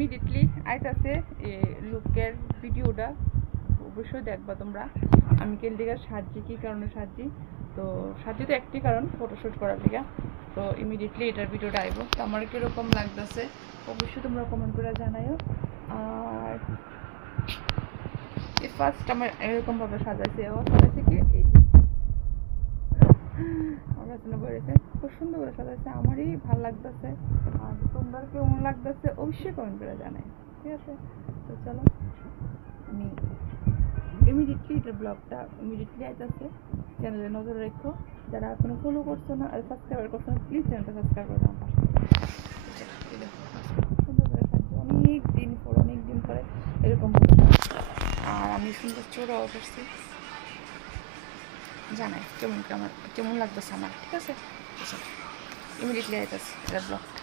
Immediately আইতাছে লুকের ভিডিওটা অবশ্যই দেখবা তোমরা। আমি কেলদিকে সাজি, কী কারণে সাজি, তো সাজি তো একটি কারণ ফটোশ্যুট করার লিগা। তো ইমিডিয়েটলি এটার ভিডিওটা আইব। তো আমার কীরকম লাগতেছে অবশ্যই তোমরা কমেন্ট করে জানাইও। আর ফার্স্ট আমার এরকমভাবে সাজাইছে, ও সাজাইছে কি এই আমার জন্য করেছে, খুব সুন্দর করে সাজাইছে, আমারই ভালো লাগতেছে। আর তোমরা কেমন লাগতেছে অবশ্যই কমেন্ট করে জানাই, ঠিক আছে? তো চলো আমি ইমিডিয়েটলি এটার ব্লগটা ইমিডিয়েটলি আইতেছে। চ্যানেলে নজর রেখো, যারা এখনো ফলো করছো না আর সাবস্ক্রাইব করছো না প্লিজ চ্যানেলটা সাবস্ক্রাইব করে দাও। সুন্দর করে সাজছে, অনেক দিন পরে এরকম। আর আমি সুন্দর চোরা উঠেছি, জানাই কেমন লাগতেছে আমার, ঠিক আছে? ইমিডিয়েটলি আইতেছে এটা ব্লগটা।